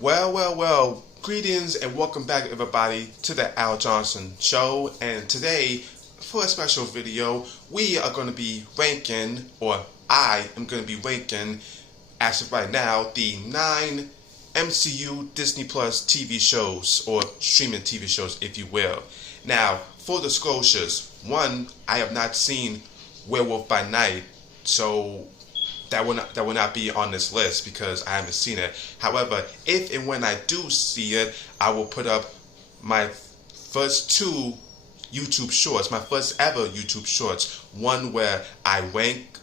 Well, greetings and welcome back everybody to the Al Johnson Show. And today, for a special video, we are going to be ranking, or I am going to be ranking, as of right now, the 9 MCU Disney Plus TV shows, or streaming TV shows, if you will. Now, full disclosures, one, I have not seen Werewolf by Night, so that will not be on this list because I haven't seen it. However, if and when I do see it, I will put up my first two YouTube shorts, my first ever YouTube shorts. One where I rank,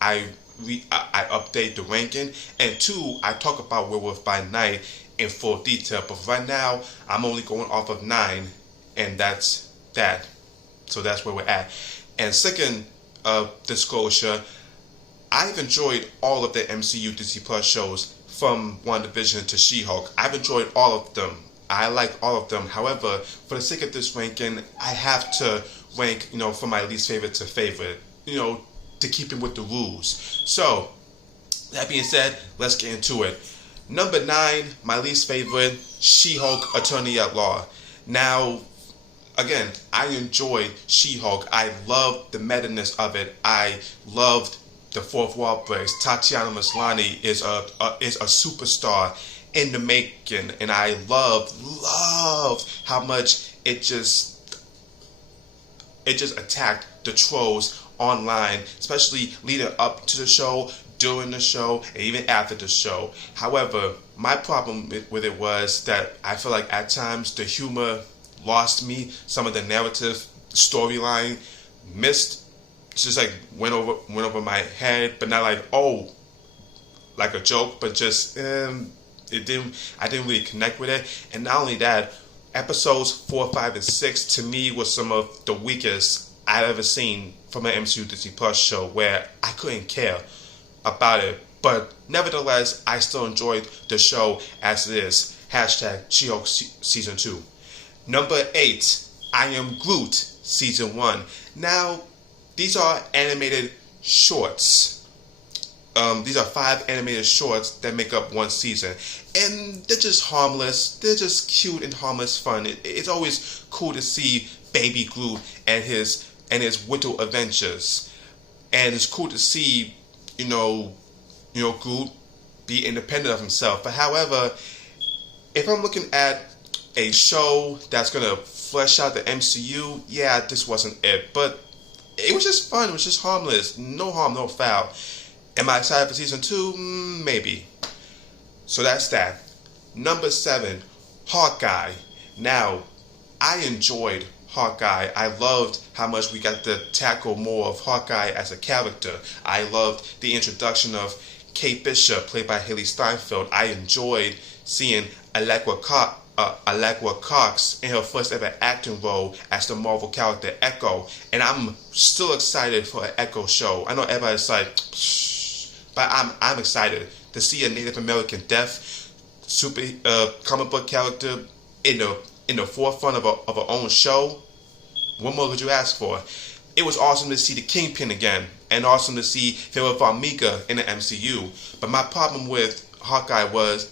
I update the ranking, and two, I talk about Werewolf by Night in full detail. But right now, I'm only going off of 9, and that's that. So that's where we're at. And second disclosure, I've enjoyed all of the MCU Disney Plus shows, from WandaVision to She-Hulk. I've enjoyed all of them. I like all of them. However, for the sake of this ranking, I have to rank, from my least favorite to favorite, to keep in with the rules. So, that being said, let's get into it. Number 9, my least favorite, She-Hulk Attorney at Law. Now, again, I enjoyed She-Hulk. I loved the meta-ness of it. I loved the fourth wall breaks. Tatiana Maslany is a superstar in the making, and I love how much it just attacked the trolls online, especially leading up to the show, during the show, and even after the show. However, my problem with it was that I feel like at times the humor lost me. Some of the narrative storyline just went over my head, but not like a joke, but just I didn't really connect with it. And not only that, episodes 4, 5, and 6 to me was some of the weakest I've ever seen from an MCU Disney Plus show, where I couldn't care about it. But nevertheless, I still enjoyed the show as it is. # She-Hulk Season 2. Number 8, I Am Groot Season 1. Now, these are animated shorts. These are 5 animated shorts that make up one season. And they're just harmless. They're just cute and harmless fun. It's always cool to see Baby Groot and his Winter adventures. And it's cool to see, Groot be independent of himself. But however, if I'm looking at a show that's going to flesh out the MCU, yeah, this wasn't it. But it was just fun. It was just harmless. No harm, no foul. Am I excited for season 2? Maybe. So that's that. Number 7, Hawkeye. Now, I enjoyed Hawkeye. I loved how much we got to tackle more of Hawkeye as a character. I loved the introduction of Kate Bishop, played by Haley Steinfeld. I enjoyed seeing Allegra Cox in her first ever acting role as the Marvel character Echo, and I'm still excited for an Echo show. I know everybody's like, but I'm excited to see a Native American deaf super comic book character in the forefront of her own show. What more could you ask for? It was awesome to see the Kingpin again, and awesome to see Vera Farmiga in the MCU. But my problem with Hawkeye was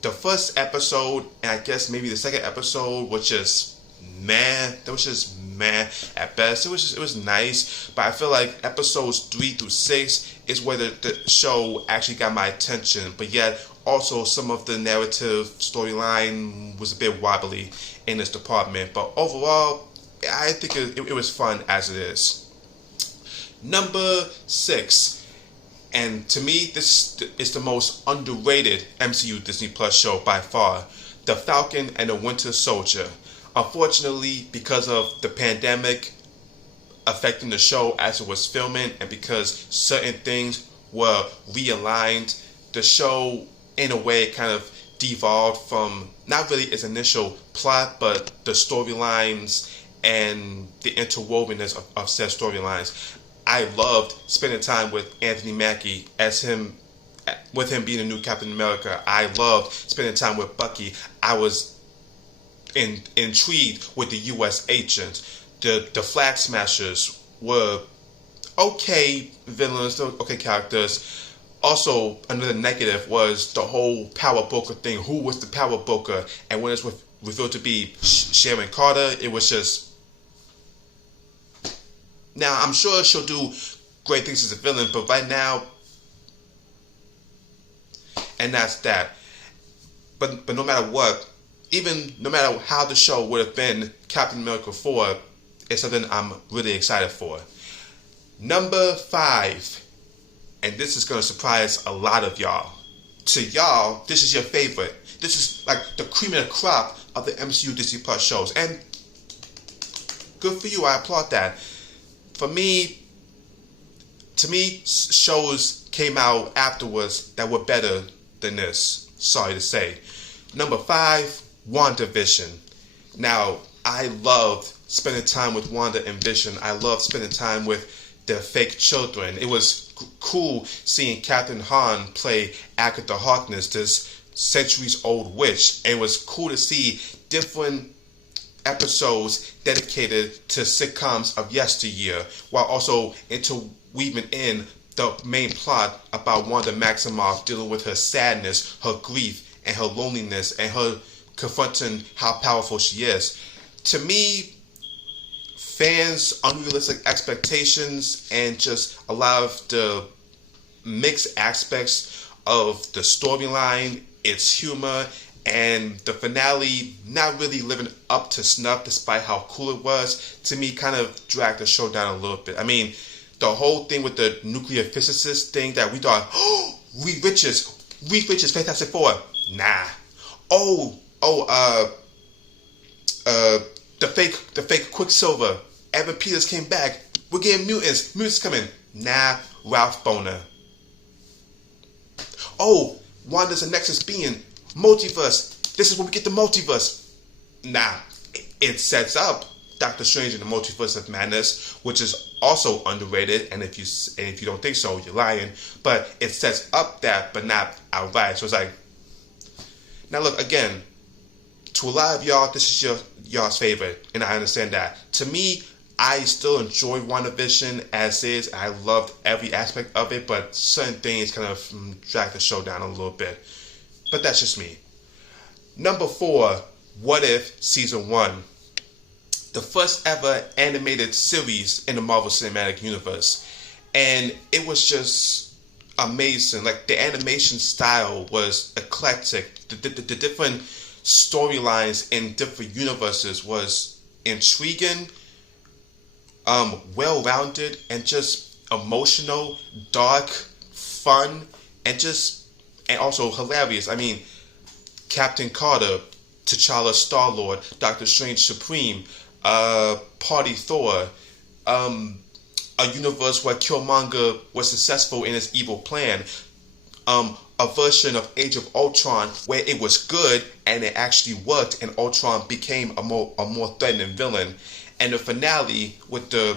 the first episode, and I guess maybe the second episode, was just meh. That was just meh at best. It was nice, but I feel like episodes 3 through 6 is where the show actually got my attention. But yet, also some of the narrative storyline was a bit wobbly in this department. But overall, I think it was fun as it is. Number 6. And to me, this is the most underrated MCU Disney Plus show by far, The Falcon and the Winter Soldier. Unfortunately, because of the pandemic affecting the show as it was filming, and because certain things were realigned, the show, in a way, kind of devolved from not really its initial plot, but the storylines and the interwovenness of said storylines. I loved spending time with Anthony Mackie with him being a new Captain America. I loved spending time with Bucky. I was intrigued with the U.S. agent. The Flag Smashers were okay villains, okay characters, Also, another negative was the whole power broker thing. Who was the power broker? And when it was revealed to be Sharon Carter, it was just. Now, I'm sure she'll do great things as a villain, but right now, and that's that. But no matter what, even no matter how the show would have been, Captain America 4 is something I'm really excited for. Number 5, and this is going to surprise a lot of y'all. To y'all, this is your favorite. This is like the cream of the crop of the MCU Disney Plus shows. And good for you, I applaud that. For me, to me, shows came out afterwards that were better than this. Sorry to say. Number 5, WandaVision. Now, I loved spending time with Wanda and Vision. I loved spending time with their fake children. It was cool seeing Captain Han play Agatha Harkness, this centuries-old witch. And it was cool to see different episodes dedicated to sitcoms of yesteryear, while also interweaving in the main plot about Wanda Maximoff dealing with her sadness, her grief, and her loneliness, and her confronting how powerful she is. To me, fans' unrealistic expectations and just a lot of the mixed aspects of the storyline, its humor, and the finale not really living up to snuff despite how cool it was, to me kind of dragged the show down a little bit. I mean, the whole thing with the nuclear physicist thing that we thought, oh, Reed Richards, Fantastic Four. Nah. The fake Quicksilver, Evan Peters came back. We're getting mutants coming. Nah, Ralph Boner. Oh, Wanda's a Nexus being. Multiverse. This is when we get the multiverse. Nah, it sets up Doctor Strange in the Multiverse of Madness, which is also underrated. And if you don't think so, you're lying. But it sets up that, but not outright. So it's like, now look again. To a lot of y'all, this is y'all's favorite, and I understand that. To me, I still enjoy WandaVision as is. I loved every aspect of it, but certain things kind of drag the show down a little bit. But that's just me. Number 4, What If Season 1. The first ever animated series in the Marvel Cinematic Universe. And it was just amazing. Like, the animation style was eclectic. The different storylines in different universes was intriguing, well-rounded, and just emotional, dark, fun, and also hilarious. I mean, Captain Carter, T'Challa Star-Lord, Doctor Strange Supreme, Party Thor, a universe where Killmonger was successful in his evil plan, a version of Age of Ultron where it was good and it actually worked and Ultron became a more threatening villain, and the finale with the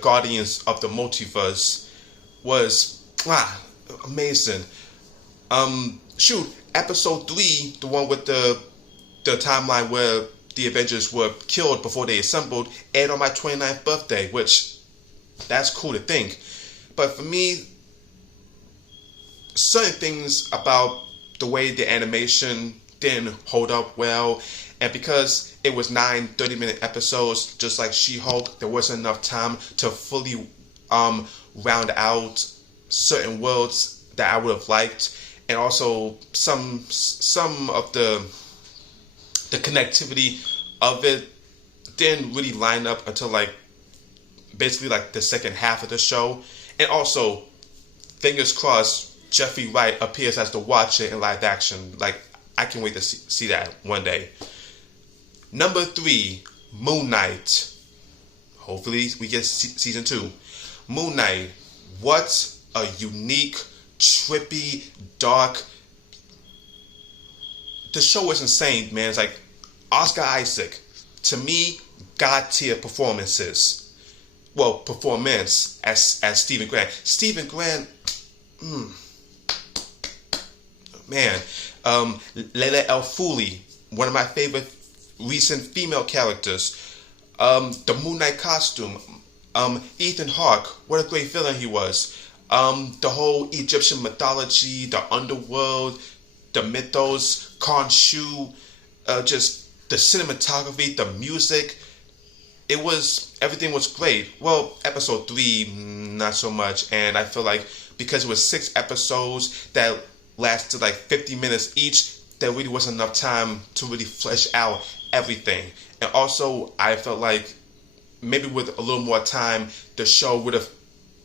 Guardians of the Multiverse was amazing. Episode 3, the one with the timeline where the Avengers were killed before they assembled, aired on my 29th birthday, which that's cool to think. But for me, certain things about the way the animation didn't hold up well, and because it was 9 30-minute episodes, just like She-Hulk, there wasn't enough time to fully round out certain worlds that I would have liked, and also some of the connectivity of it didn't really line up until basically the second half of the show. And also, fingers crossed, Jeffrey Wright appears as the Watcher in live action. I can't wait to see that one day. Number 3, Moon Knight. Hopefully we get season 2. Moon Knight. What a unique, trippy, dark. The show was insane, man. It's like Oscar Isaac. To me, God tier performances. Well, performance as Stephen Grant. Stephen Grant, man. Layla El Fouly, one of my favorite recent female characters. The Moon Knight costume. Ethan Hawke, what a great villain he was. The whole Egyptian mythology, the underworld, the mythos, Khonshu, just the cinematography, the music. Everything was great. Well, episode 3, not so much. And I feel like because it was 6 episodes that lasted like 50 minutes each, there really wasn't enough time to really flesh out everything. And also, I felt like maybe with a little more time, the show would have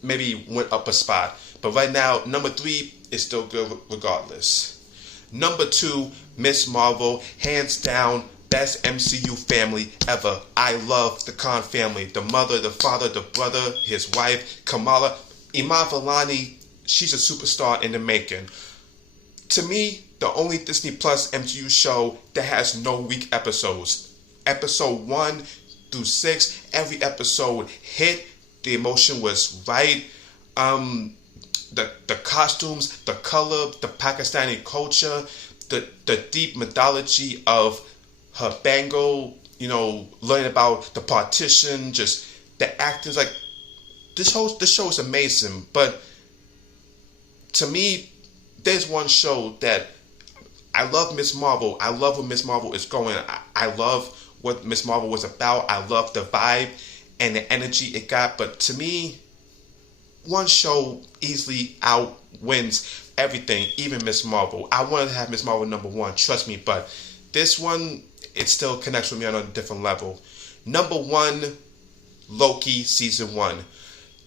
maybe went up a spot. But right now, number 3 is still good regardless. Number 2, Miss Marvel, hands down, best MCU family ever. I love the Khan family. The mother, the father, the brother, his wife, Kamala. Iman Vellani, she's a superstar in the making. To me, the only Disney Plus MCU show that has no weak episodes. Episode 1 through 6, every episode hit. The emotion was right. The costumes, the color, the Pakistani culture, the deep mythology of her Bengal, learning about the partition, just the actors. Like the show is amazing. But to me, there's one show that I love. Miss Marvel. I love where Miss Marvel is going. I love what Miss Marvel was about. I love the vibe and the energy it got. But to me, one show easily outwins everything, even Miss Marvel. I wanted to have Miss Marvel number 1, trust me, but this one, it still connects with me on a different level. Number 1, Loki Season 1.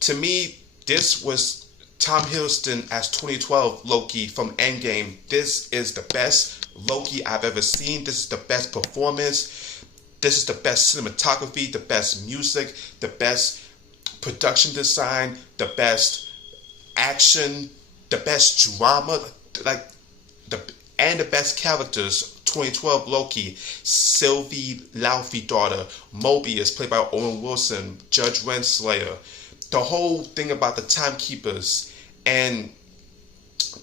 To me, this was Tom Hiddleston as 2012 Loki from Endgame. This is the best Loki I've ever seen. This is the best performance. This is the best cinematography, the best music, the best production design, the best action, the best drama, and the best characters. 2012 Loki, Sylvie Laufey daughter, Mobius played by Owen Wilson, Judge Renslayer. The whole thing about the timekeepers and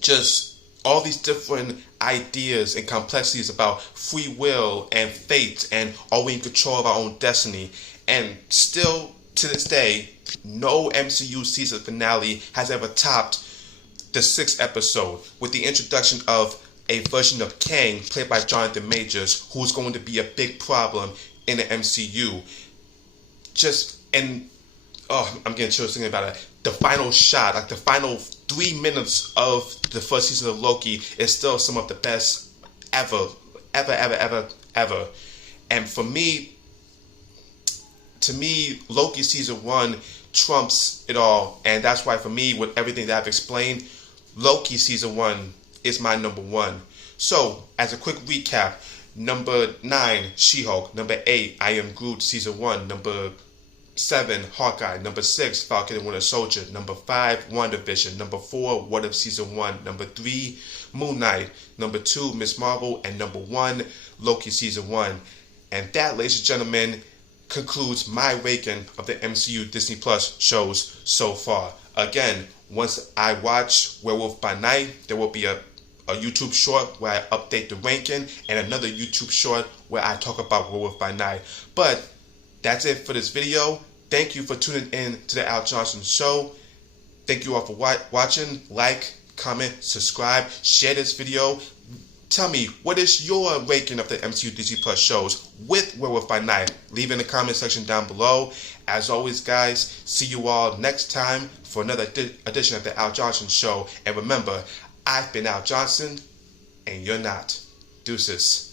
just all these different ideas and complexities about free will and fate and are we in control of our own destiny. And still to this day, no MCU season finale has ever topped the 6th episode with the introduction of a version of Kang played by Jonathan Majors, who's going to be a big problem in the MCU. I'm getting chills thinking about it. The final shot, like the final 3 minutes of the first season of Loki, is still some of the best ever. And to me, Loki Season 1 trumps it all. And that's why for me, with everything that I've explained, Loki Season 1 is my number 1. So, as a quick recap, number 9, She-Hulk. Number 8, I Am Groot Season 1. Number 7, Hawkeye. Number 6, Falcon and Winter Soldier. Number 5, WandaVision. Number 4, What If Season 1. Number 3, Moon Knight. Number 2, Miss Marvel. And number 1, Loki Season 1. And that, ladies and gentlemen, concludes my ranking of the MCU Disney Plus shows so far. Again, once I watch Werewolf by Night, there will be a YouTube short where I update the ranking and another YouTube short where I talk about Werewolf by Night. But that's it for this video. Thank you for tuning in to the Al Johnson Show. Thank you all for watching. Like, comment, subscribe, share this video. Tell me, what is your ranking of the MCU Disney Plus shows with Werewolf by Night? Leave in the comment section down below. As always, guys, see you all next time for another edition of the Al Johnson Show. And remember, I've been Al Johnson, and you're not. Deuces.